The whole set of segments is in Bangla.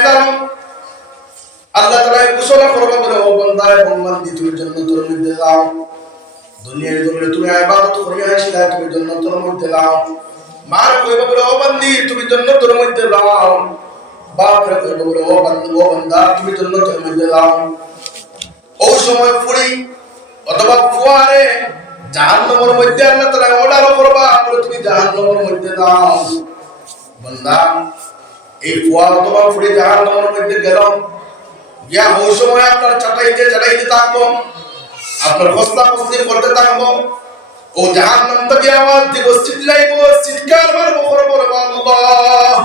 ময়দান আল্লাহ তাআলা ঘোষণা করবে বলে, ও বান্দা এবং বান্দি তুমি জান্নাতের মধ্যে যাও দুনিয়ার জমিনে তুমি ইবাদত করিয়া আসলে তুমি জান্নাতের মধ্যে যাও মার কইবে, বলে, ও বান্দি, তুমি জান্নাতের মধ্যে যাও বাপ রে কইবে, বলে, ও বান্দা ও বান্দা, তুমি জান্নাতের মধ্যে যাও ওই সময় ফুড়ি, অথবা ফুয়ারে, জাহান্নামের মধ্যে আল্লাহ তাআলা অর্ডার মধ্যে এই ফুয়া অথবা ফুড়ি জাহান্নামের মধ্যে গেলাম। ইয়া ওই সময় আপনার চাটাইতে চাটাইতে থাকব। আপনার হস্তা হস্তি করতে থাকব। ও জাহান্নাম থেকে আওয়াজ দিব? চিল্লাইবো চিৎকার মারবো করব আল্লাহ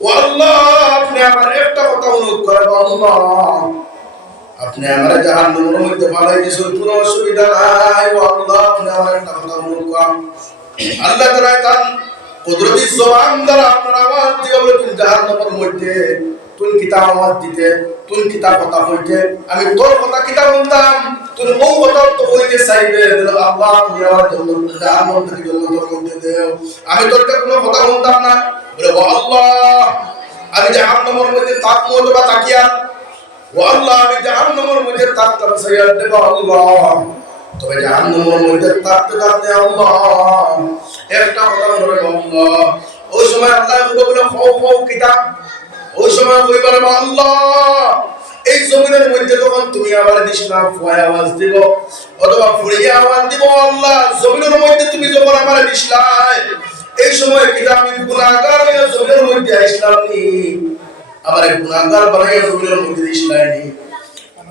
ও আল্লাহ আপনি আমার একটা কথা অনুরোধ করেন আল্লাহ আপনি আমার জাহান্নামের মধ্যে বানাই দিয়েছেন, কোনো অসুবিধা নাই। ও আল্লাহ আপনি আমার একটা কথা অনুরোধ করেন। আল্লাহ তান কুদরতি জবান দ্বারা আপনার আওয়াজ দিয়ে বলে তুমি জাহান্নামের মধ্যে তুই কিতা আওয়াজ দিতে তুই কিতা কথা হইতে আমি তোর কথা কিতা বলতাম তুই ও কথা তো হইতে চাইবে। আল্লাহ, তুমি আমার জন্য, জাহান্নাম থেকে জন্য তোর মধ্যে দেও। আমি তোর কোনো কথা বলতাম না। বলে আল্লাহ, আমি জাহান্নামের মধ্যে তাকবো অথবা তাকিয়া। ও আল্লাহ, আমি জাহান্নামের মধ্যে থাকতাম সাইয়াদ দেব আল্লাহ। তবে জাহান্নামের মধ্যে থাকতে থাকতে আল্লাহ একটা কথা মনে আল্লাহ। ওই সময় আল্লাহ বলে হও হও কিতাব। ওই সময় কইবার আল্লাহ, এই জমিনের মধ্যে যখন তুমি আবার দিস না ফুয়ায় আওয়াজ দিব, অথবা ফুড়িয়ে আওয়াজ দিব, আল্লাহ, জমিনের মধ্যে তুমি যখন আমার দিসলাই এই সময় কিতা আমি গুনাহগার হয়ে জমিনের মধ্যে আসলাম নি। আমার গুনাহগার বানাইয়া জমিনের মধ্যে দিসলাই নি।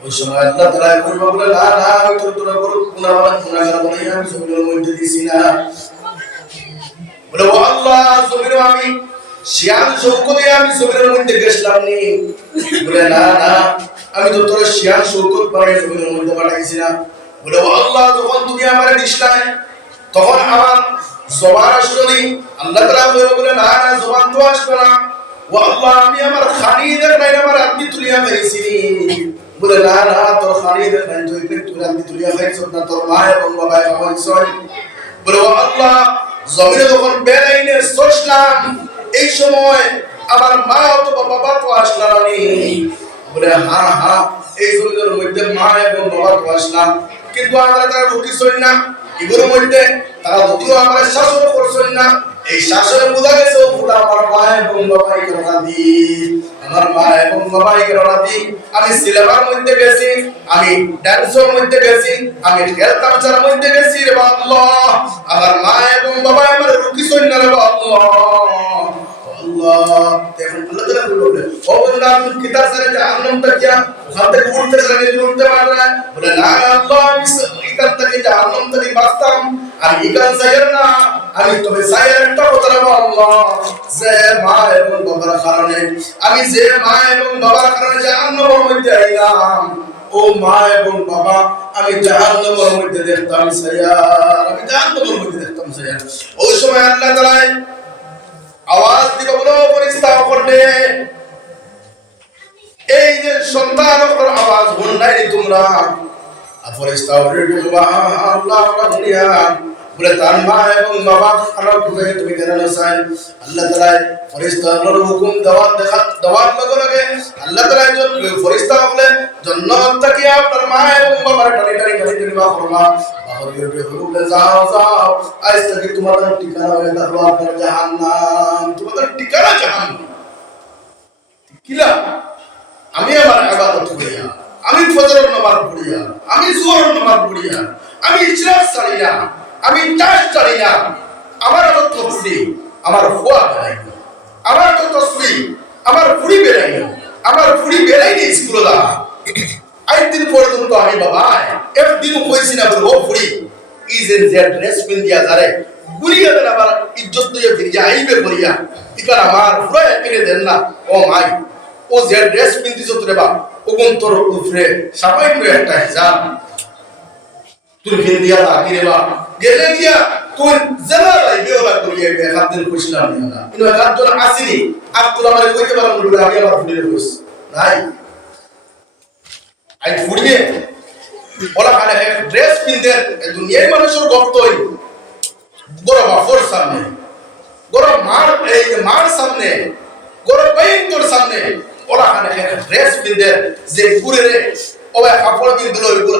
ওই সময় আল্লাহ তাআলা কইবা বলে, না না আমি তোর তোর বড় গুনাহ বানা গুনাহগার আমি জমিনের মধ্যে দিছি না। বলে, ও আল্লাহ জমিনে আমি শিয়াল শৌকতে আমি জমিনের মধ্যে গেছিলাম নি। বলে, না না, আমি তো তোর শিয়াল শৌকত বানাই জমিনের মধ্যে পাঠাইছি না। বলে, ও আল্লাহ, যখন তুমি আমার দিসলাই তখন আমার জবান আসলো নি। আল্লাহ তাআলা বলে না না, জবান তো আসবে না। ও আল্লাহ, আমি আমার খানি দেখাই আমার আত্মি তুলিয়া খাইছি বলে, না না, তোর খানি দেখাই তুই তুই তুলিয়া খাইছ না, তোর মা এবং বাবা খাওয়াইছ বলে, ও আল্লাহ জমিনে যখন বেলাইনে সরছিলাম এই সময় আমার মা অথবা বাবা তো আসলাম বলে, হা হা, এই জমিনের মধ্যে মা এবং বাবা তো আসলাম কিন্তু আমরা তারা রুকি না। এগুলোর মধ্যে তারা যদিও আমরা শাসন করছেন না। এই শাসনে বোঝা গেছে, ও খোদা আমার মা এবং বাবাই কেননা দি আমার মা এবং বাবাই কেননা দি আমি সিলেবার মধ্যে গেছি, আমি ড্যান্সের মধ্যে গেছি, আমি খেল তামচার মধ্যে গেছি রে আল্লাহ। আমার মা এবং বাবা আমার রুকি সৈন্য রে আল্লাহ। ও বান্দা তুমি আমি ইকান থেকে আমি তবে যে মা এবং বাবার কারণে আমি যে মা এবং ও মা এবং বাবা আমি জাহান্নামের দেখতাম সায়ার আমি জাহান্নামের দেখতাম সায়ার ওই সময় আল্লাহ তাআলা আওয়াজ দিব বলো পরিস্তা করলে এই যে সন্তান আওয়াজ শুনলাই তোমরা। ফরিস্তা আল্লাহ দুনিয়া। বলে তার মা এবং বাবা খারাপ করে তুমি কেন চাই আল্লাহ তাআলা ফরিস্তার হুকুম দেওয়ার দেখা দেওয়ার লগে লগে আল্লাহ একজন ফরিস্তা বলে আমি আমি আমি আমি চাষ ছাড়ি না। আমার তো তফসি আমার ফুয়া বেড়াই না। আমার তো তসবি আমার ফুড়ি বেড়াই না। আমার ফুড়ি বেড়াই নি স্কুলে দা। একদিন পর্যন্ত আমি বাবা একদিন কইছি না বলব ফুড়ি ইজ ইন যে ড্রেস পিন্দিয়া যারে গুলিয়া দেন আবার, ইজ্জত দিয়ে ফিরিয়া আইবে করিয়া ইকার আমার ফুড়া কিনে দেন না। ও মাই, ও যে ড্রেস পিন্দিছ তোরে বা ওগুন তোর উপরে করে একটা হিজাব। তুই ফিন্দিয়া তাকি রে বা গেলে দিয়া তুই জানা লাইবে ওলা করিয়া বে হাত দিন কইছিলাম না কিন্তু হাত জন আসিনি। তোলা মানে কইতে পারলাম বলে আমি আবার ফুড়িয়ে কইছ নাই। আই ফুড়িয়ে ওলা খানে ড্রেস পিনতে দুনিয়ার মানুষের গপ্তই গরম বাফর সামনে। গরম মার, এই মার সামনে। গরম পাইন তোর সামনে ওরা খানে ড্রেস পিনদে যে পুরে রে ওবা কাপড় পিনদিল ওইগুলো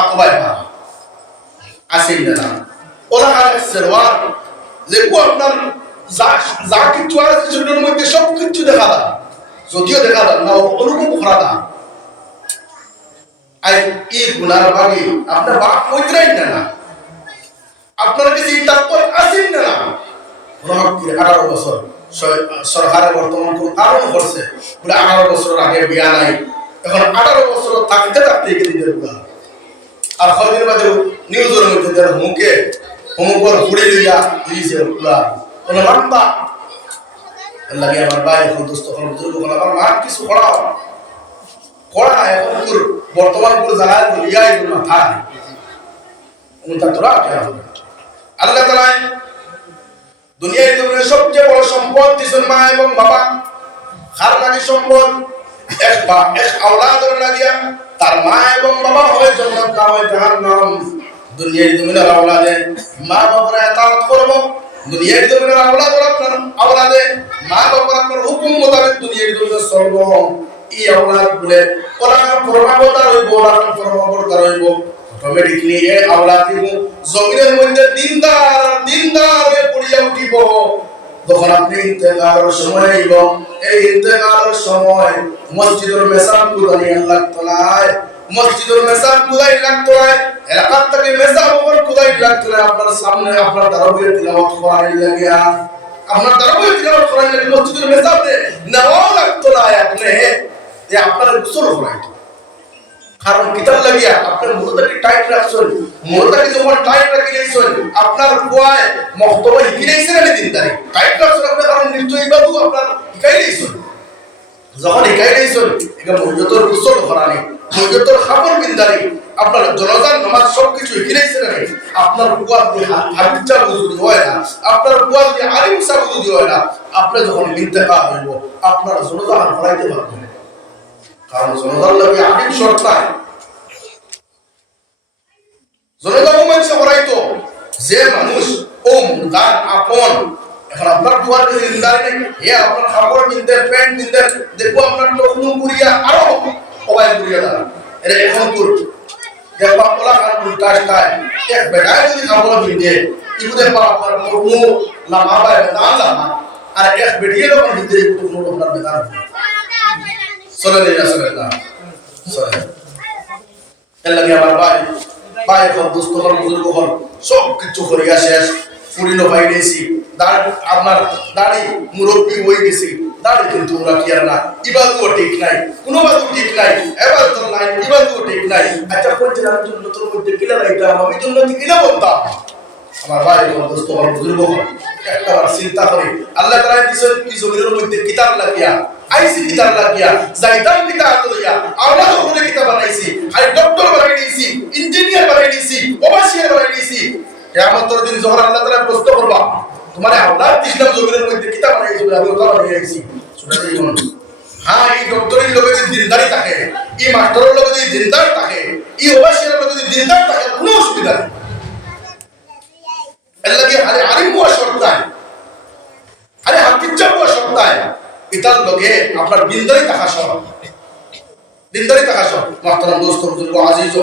আতবাই পা আসেই না ওরা খানে সেরওয়ার। যে কো আপনার যা কিছু আছে শরীরের মধ্যে সব কিছু দেখা দা যদিও দেখা দা না অনুভব করা দা আই ই গুনার ভাবি আপনার বাপ কইতরাই না না। আপনার কাছে তাৎপর আসেন না না। রহমতির আঠারো বছর সরকারের বর্তমান কোন কারণ করছে বলে আঠারো বছর আগে বিয়া নাই। এখন আঠারো বছর থাকতে থাকতে একে দিতে আর কদিন বাদে নিউজের মধ্যে যারা মুখে হুমুকর ফুড়ে লইয়া দিয়েছে পুরা কোনো মানবা? লাগে আমার ভাই, এখন দোস্ত, এখন বুজুর্গ হল আমার মা কিছু করাও। করা এখন তোর বর্তমান করে জানায় লইয়া এগুলো মাথা তোরা হবে? আল্লাহ দুনিয়ার জমিনে সবচেয়ে বড় সম্পদ দিছেন মা এবং বাবা। কার লাগে সম্পদ? এক বা এক আওলাদের লাগিয়া তার মা এবং বাবা হয় জান্নাত না হয় জাহান্নাম। দুনিয়ার জমিনের আওলাদে মা বাবার এতাত করব, দুনিয়ার জমিনের আওলাদ আপনার আওলাদে মা বাবার আপনার হুকুম মোতাবেক দুনিয়ার জমিনে চলব। এই আওলাদ বলে ওরা প্রভাবদার হইব ওরা প্রভাবদার হইব অটোমেটিকলি এ আওলাদ জমিনের মধ্যে দিনদার দিনদার হয়ে পড়িয়া উঠিব। তখন আপনি ইন্তেকালের সময় আইব এই ইন্তেকালের সময় মসজিদের মেসাব কুদানি লাগতো নাই মসজিদের মেসাব কুদাই লাগতো নাই এলাকার থেকে মেসাব ওপর কুদাই লাগতো না আপনার সামনে আপনার তারাবিয়ে তিলাওয়াত করার লাগিয়া, আপনার তারাবিয়ে তিলাওয়াত করার লাগি মসজিদের মেসাব দে নেওয়াও লাগতো না আপনি, যে আপনার গোসল করাইতো। কারণ কিতাব লাগিয়া আপনার মুরদাকে টাইট রাখছেন মুরদাকে যখন টাইট রাখি রাখছেন আপনার কোয়ায় মহতবা হিকি রাখছেন আমি দিন তারিখ টাইট রাখছেন আপনার কারণ নিশ্চয়ই বাবু আপনার হিকাই রাখছেন যখন হিকাই রাখছেন এটা মহিয়তর কুশল করানি মহিয়তর খাবার বিন্দারি আপনার জনতার নামাজ সব কিছু হিকি রাখছেন আমি, আপনার কুয়া দিয়ে হাবিজা বুঝুদি হয় না, আপনার কুয়া দিয়ে আলিম সা বুঝুদি হয় না, আপনি যখন ইন্তেকাল হইব, আপনার জনতা করাইতে পারবেন। কারণ জনতার লাগে আলিম শর্ত নাই জনতা মানুষ করাইতো যে মানুষ ও আপন, এখন আপনার কাছে জিন্দার নেই হে আপনার প্যান্ট দেখব আপনার কুড়িয়া আরও সবাই কুড়িয়া দাঁড়া এটা এখন তোর, দেখবা এক বেটায় যদি কাপড় কিনতে ইবু দেখবা আপনার টকনু লামা বেদান লামা আর এক বেটিয়ে কিনতে টকনু আপনার বেদান। দাড়ি মুরব্বী হয়ে গেছি দাড়ি কিন্তু ওরা আর না ইবাদুও ঠিক নাই কোনো ঠিক নাই এবার তোর নাই ইবাদুও নাই আচ্ছা বলছেন আমি জন্য তোর আমি জন্য কিলা বলতাম আমার ভাই এখন দুস্থ হল বুজুর্গ একবার চিন্তা করি, আল্লাহ তাআলা দিছেন কি জমিনের মধ্যে কিতাব লাগিয়া, আইসি কিতাব লাগিয়া যাইতাম কিতাব লইয়া আমরা যখন কিতাব বানাইছি, আর ডক্টর বানাই দিয়েছি, ইঞ্জিনিয়ার বানাই ওবাসিয়ার বানাই দিন যখন আল্লাহ প্রশ্ন করবা, তোমার আওলাদ মধ্যে কিতাব আমি হ্যাঁ এই ডক্টরের লগে যদি দিনদারি থাকে, এই মাস্টারের লগে যদি দিনদার থাকে, এই ওবাসিয়ার লগে যদি দিনদার থাকে, কোনো অসুবিধা নেই। লাগে আরে আলিম হওয়া শর্ত নাই আরে হাকিজ্জা হওয়া শর্ত নাই এটার লগে আপনার দিনদারি থাকা শর্ত দিনদারি থাকা শর্ত মাহতারাম দোস্ত, বুজুর্গ আজিজ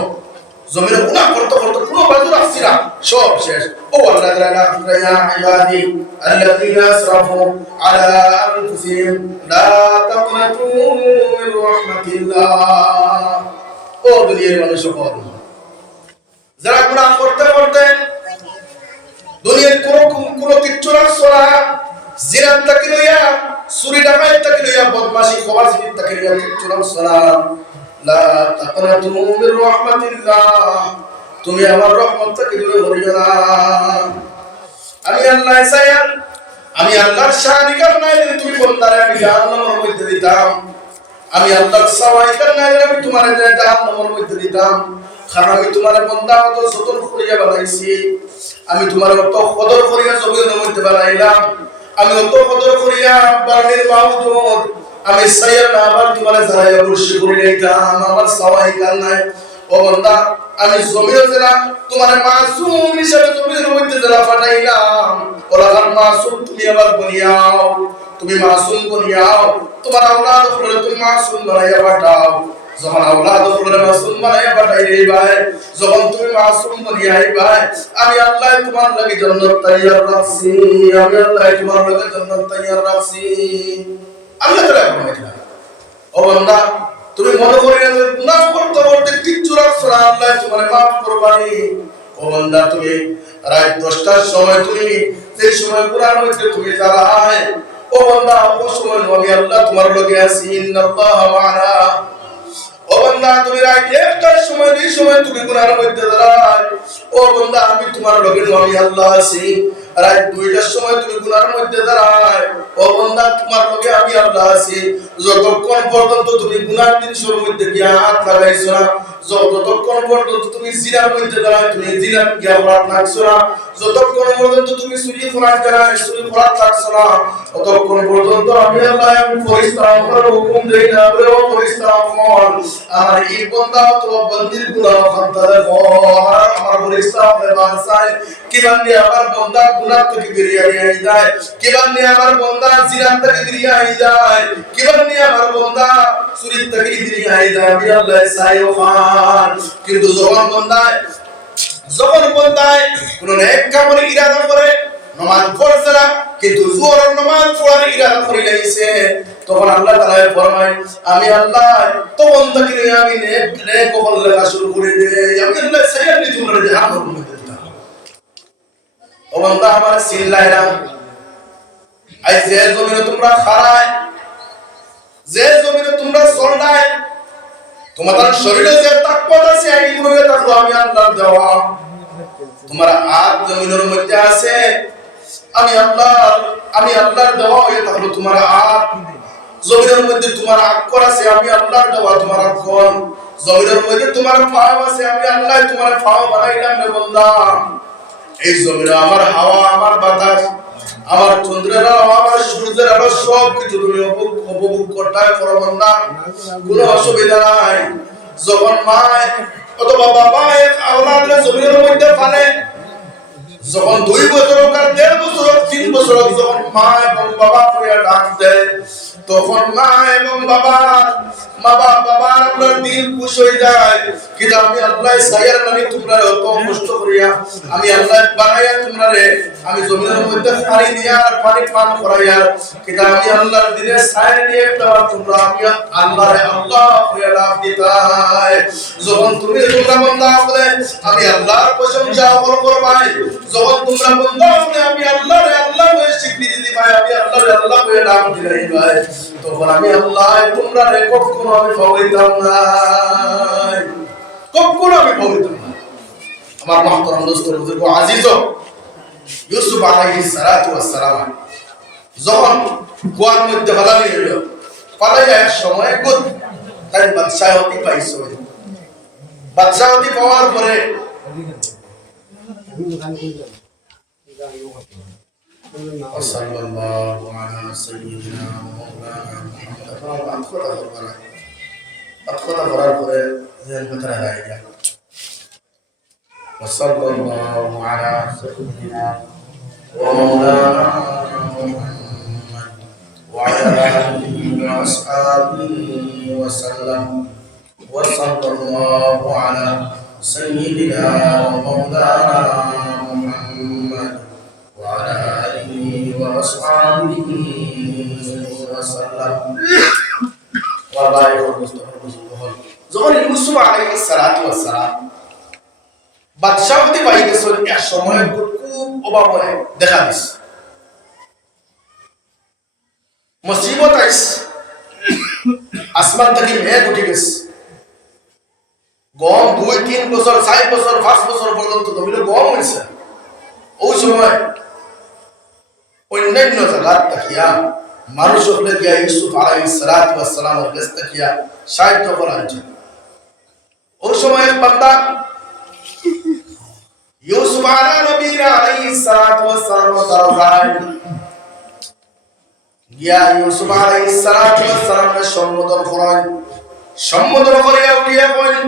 জমিনে গুনাহ করতে করতে কোনো বাজু রাখছি না। সব শেষ। ও আল্লাহ তাআলা, ইয়া ইবাদি আল্লাযীনা আসরাফু আলা আনফুসিহিম, লা তাকনাতু মির রাহমাতিল্লাহ। ও দুনিয়ার মানুষ সকল। যারা গুনাহ করতে করতে দুনিয়ার কোন কোন কিচ্ছু না জিরাত তাকে লইয়া, চুরি, ডাকাত তাকে লইয়া, বদমাশি, খবর জিনিস তাকে লইয়া কিচ্ছু না লা তাকনাতু মির রাহমাতিল্লাহ। তুমি আমার রহমত থেকে দূরে হইও না। আমি আল্লাহ সায়ার আমি আল্লাহর শানিকার নাই তুমি বন্দারে আমি জাহান্নামের মধ্যে দিতাম। আমি আল্লাহর সাওয়াইকার নাই আমি তোমার জাহান্নামের মধ্যে দিতাম। কারণ আমি তোমার বন্দা অত যতন করিয়া বানাইছি। আমি তোমার অত সদর করিয়া জমিনের মধ্যে বানাইলাম। আমি অত সদর করিয়া বাড়ির মাহুদ আমি সাইয়া না আবার তোমার জারাইয়া বর্ষি করে নিতাম আমার সাওয়াই কাল নাই। ও বন্দা আমি জমিনে জেলা তোমার মাসুম হিসেবে জমিনের মধ্যে জেলা পাঠাইলাম ওলাকার মাসুম, তুমি আবার বনিয়াও, তুমি মাসুম বনিয়াও, তোমার আওলাদ হলে তুমি মাসুম বানাইয়া পাঠাও। যখন আওলাদ হলে মাসুম বানাইয়া রে ভাই, যখন তুমি মাসুম বনিয়া আই ভাই, আমি আল্লাহ তোমার লাগি জান্নাত তৈয়ার রাখছি, আমি আল্লাহ তোমার লাগি জান্নাত তৈয়ার রাখছি। আল্লাহ তাআলা ও বান্দা তুমি মনে করি না যে গুনাহ করতে করতে কিচ্ছু রাখছো না, আল্লাহ তোমার মাফ করবানি ও বান্দা তুমি রাত দশটার সময় তুমি যে সময় গুনার মধ্যে তুমি দাঁড়ায় ও বান্দা ও সময় আমি আল্লাহ তোমার লগে আছি, ইন্নাল্লাহ মা'না। ও বান্দা তুমি রাত একটার সময় এই সময় তুমি গুনার মধ্যে দাঁড়ায় ও বান্দা আমি তোমার লগে আমি আল্লাহ আছি। রাত দুইটার সময় তুমি গুনার মধ্যে দাঁড়ায়। ও বান্দা, তোমার লগে আমি আল্লাহ আছি। যতক্ষণ পর্যন্ত তুমি গুনার জিনিসের মধ্যে গিয়া হাত লাগাইছো না যতক্ষণ পর্যন্ত তুমি জিনার মধ্যে দাঁড়ায় তুমি জিনার হাত লাগছো না, যতক্ষণ পর্যন্ত তুমি চুরি করার জায়গায় চুরি করার লাগছো না, ততক্ষণ পর্যন্ত আমি আল্লাহ আমি ফরিস্তা আমার হুকুম দেই না বলে ও ফরিস্তা আমার। আমার এই বন্দা তো বন্দির গুনাহ খান্তা আমার আমার ফরিস্তা আপনি বানসাই কিবান নিয়ে আমার বন্দা গুনাহ থেকে বেরিয়ে আই যায়? কিবান নিয়ে আমার বন্দা জিনার থেকে বেরিয়ে আই যায়? কিবান নিয়ে আমার বন্দা চুরি থেকে বেরিয়ে আই যায়? আমি আল্লাহ সাইও খান কিন্তু বন্দায় বন্দায় কোন ইরাদা করে নমাজ পড়ছে না, কিন্তু নমাজ পড়ার ইরাদা করে তখন আল্লাহ ফরমায়, আমি আল্লাহ তখন তাকে আমি নেক লেখা শুরু করে আমি আল্লাহ তোমরা ও আমার সিল্লাইরা আই যে জমিনে তোমরা খারায় তোমাদের শরীরে যে তাকওয়াত আছে, এই গুণে থাকল আমি আল্লাহর দেওয়া। তোমার হাত জমিনের মধ্যে আছে, আমি আল্লাহ আমি আল্লাহর দেওয়া হয়ে থাকল তোমার হাত। জমিনের মধ্যে তোমার আক্কর আছে, আমি আল্লাহর দেওয়া, তোমার আক্কর। জমিনের মধ্যে তোমার পাও আছে, আমি আল্লাহ তোমার পাও বানাইলাম রে বন্ধা। এই জমিনে আমার হাওয়া, আমার বাতাস। আমার চন্দ্রের, আমার সূর্যের আলো সব কিছু তুমি উপভোগ করতে করো না। কোনো অসুবিধা নাই। যখন মায় অথবা বাবা এক আওলাদের জমিনের মধ্যে ফালে যখন দুই বছর দেড় বছর হোক তিন বছর হোক যখন মা এবং বাবা করে ডাক দেয় তখন মা এবং বাবা বাবা আপনার দিল খুশ হয়ে যায়। কিন্তু আমি আল্লাহ সাইয়ার তোমরা অত কষ্ট করিয়া, আমি আল্লাহ বানাইয়া তোমরা রে আমি জমিনের মধ্যে পানি দিয়া আর পানি পান করাইয়া, কিন্তু আমি আল্লাহর দিনে সাইর নিয়ে একটা তোমরা আমি আল্লাহরে আল্লাহ ডাক দিতাই যখন তুমি তোমরা আমি আল্লাহর প্রশংসা অকল করবাই যখন তোমরা বন্ধা বলে আমি আল্লাহরে আল্লাহ হয়ে স্বীকৃতি দিবাই আমি আল্লাহরে আল্লাহ হয়ে ডাক দিলাই ভাই। তখন আমি আল্লাহ তোমরা রে কখনো আমি ভবিতাম না কখনো আমি ভবিতাম না আমার মহতরম দোস্ত বুজুর্গ আজিজ ইউসুফ আলাইহিস সালাতু ওয়াস সালাম যখন কুয়ার মধ্যে সময় গুদ তাই বাদশাহ হতে পাইছো বাদশাহ হতে পাওয়ার পরে وصلى الله على سيدنا ومولانا محمد أدخل أخبره أدخل أخبره زي الفترة هاي وصلى الله على سيدنا ومولانا محمد وعلى آله وأصحابه وسلم وصلى الله على سيدنا ومولانا محمد وعلى آله وأصحابه وسلم وبارك وسلم যখন ইউসুফ আলাইহিস সালাতু ওয়াস সালাম বাদশাহতি পাই গেছেন এক সময় খুব অভাব হয়ে দেখা দিস মুসিবত আইস আসমান থেকে মেঘ উঠে গেছে গম দুই, তিন বছর চার বছর পাঁচ বছর পর্যন্ত জমিলে গম হয়েছে ওই সময় অন্যান্য জায়গার তাকিয়া মানুষ হলে গিয়া ইউসুফ কাছ তাকিয়া সাহিত্য করার জন্য ওই সময় এক ইউসুফ আলা নবীর আলাইহিস সালাতু ওয়াস সালাম তার গিয়া ইউসুফ আলাইহিস সালাতু ওয়াস সালামের সম্বোধন করেন সম্বোধন করিয়া উঠিয়া কইন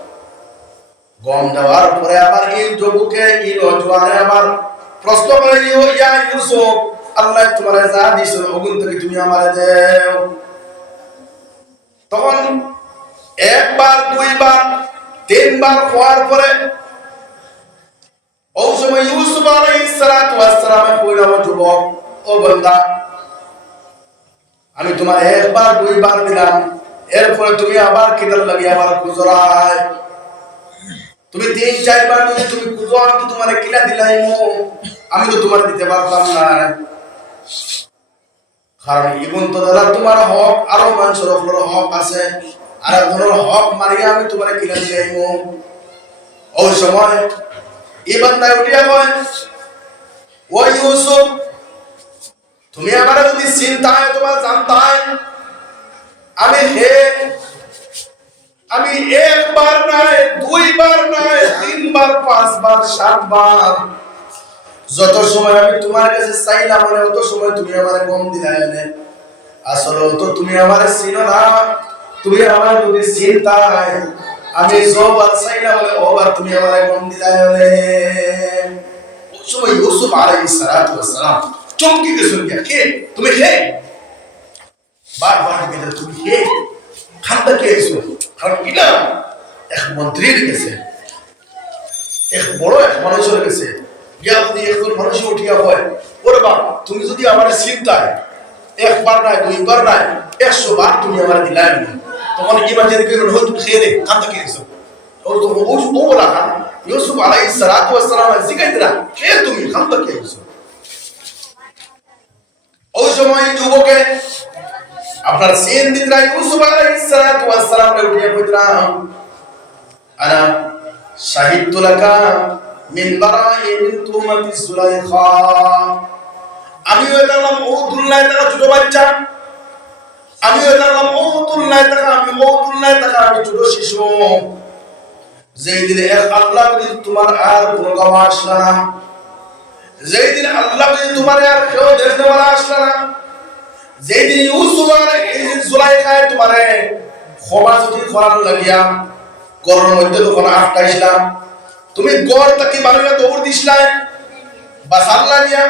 গম দেওয়ার পরে আবার এই যুবকে, এই নজওয়ানে আবার প্রশ্ন করে ইউ ইয়া ইউসুফ, আল্লাহ তোমার যা দিছ ওগুন থেকে তুমি আমারে দেও। তখন একবার, দুইবার, তিনবার হওয়ার পরে ওই সময় ইউসুফ আলাইহিস সালাতু ওয়াস সালাম কইলাম যুবক, ও বান্দা, আমি তোমার একবার, দুইবার দিলাম। এরপরে তুমি আবার কিতাব লাগি আবার খুজরায় তুমি তিন চারবার যদি তুমি খুঁজো আমি তোমার কিলা দিলাই আমি তো তোমার দিতে পারতাম না। কারণ ইবন তো দাদা তোমার হক, আরও মানুষের হক আছে। আর একজনের হক মারিয়া আমি তোমার দিলাই ওই সময় উঠিয়া কয় ইউসুফ, তুমি আমার যদি চিন্তায় তোমার জানতাই আমি হে আমি একবার নয়, দুইবার নয়, তিনবার, পাঁচবার, সাতবার। যত সময় আমি তোমার কাছে চাইলাম মানে অত সময় তুমি আমার গম দিলাই এনে আসলে তো তুমি আমার চিনো না। তুমি আমার যদি চিন্তায় আমি যবার চাইলাম বলে ওবার তুমি আমার গম দিলাই এনে ওই সময় ইউসুফ আলাইহিস সালাতু ওয়াস সালাম চমকে গেছেন কে? তুমি কে? বারবার গেলে তুমি কে? কে এসো? কারণ কিনা এক মন্ত্রীর গেছে। এক বড় এক মানুষের গেছে। গিয়া যদি একজন মানুষ উঠিয়া ওরে বাপ, তুমি যদি আমার চিন্তায় একবার তুমি আমার হল খেয়ে খান্দা কে ও বলা খান, ইউসুফ জিগাইতরা কে তুমি? খান্দা কে এসো ওই আপনার সেন দিতরা ইউসুফ আলাইহিস সালাতু ওয়াস সালাম রে উঠিয়া কইতরা আনা শাহিদতু লাকা মিন বারাইন তুমাতি সুলাইখা। আমি হইলাম ও দুল্লাই তাকা ছোট বাচ্চা। আমি হইলাম ও দুল্লাই তাকা আমি, ও দুল্লাই তাকা আমি ছোট শিশু। যেই দিনে এক আল্লাহ যদি তোমার আর কোনো গাওয়া আসলো না যেই দিন আল্লাহ যদি তোমার আর কেউ দেখতে বলা আসলো না যেই দিন ইউসুফ আর এই জুলাইখায় তোমারে ক্ষমা যদি করার লাগিয়া গরের মধ্যে তখন আটকাইছিলাম তুমি গড় তাকে বানাইয়া দৌড় দিছিলাই বা সার লাগিয়া